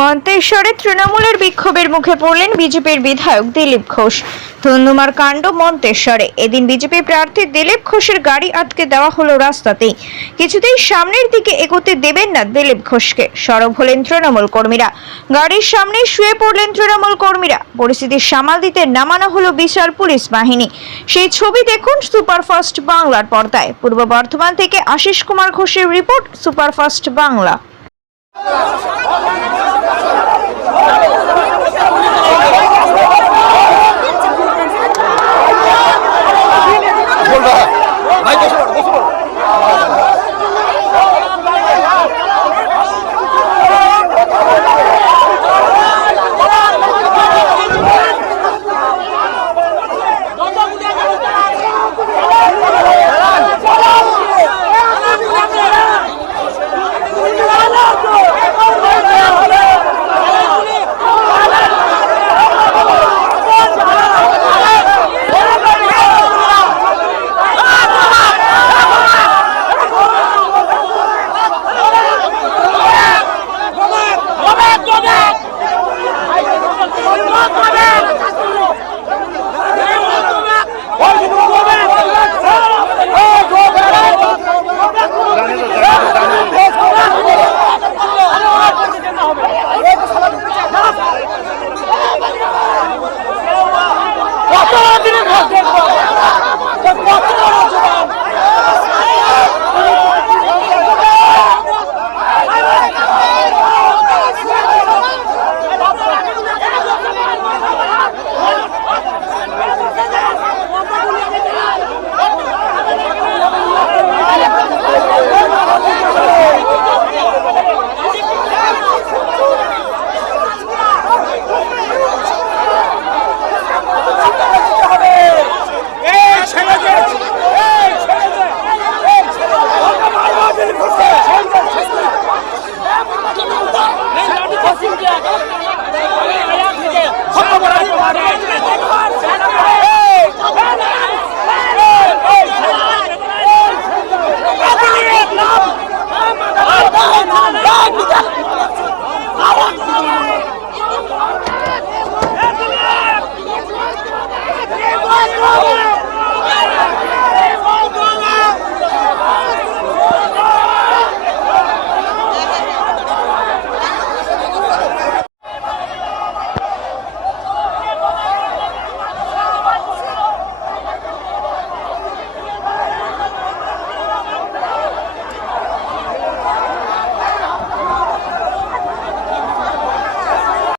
মন্তেশ্বরে তৃণমূলের বিক্ষোভের মুখে পড়লেন বিজেপির বিধায়ক দিলীপ ঘোষ। ধুন্ধুমার কাণ্ড মন্তেশ্বরে। এদিন বিজেপি প্রার্থী দিলীপ ঘোষের গাড়ি আটকে দেওয়া হলো রাস্তাতেই। কিছুতেই সামনের দিকে এগোতে দেবেন না দিলীপ ঘোষকে। সরব হলেন তৃণমূল কর্মীরা। গাড়ির সামনে শুয়ে পড়লেন তৃণমূল কর্মীরা। পরিস্থিতি সামাল দিতে নামানো হলো বিশাল পুলিশ বাহিনী। সেই ছবি দেখুন সুপারফাস্ট বাংলার পর্দায়। পূর্ব বর্ধমান থেকে আশিস কুমার ঘোষের রিপোর্ট, সুপারফাস্ট বাংলা। Awan!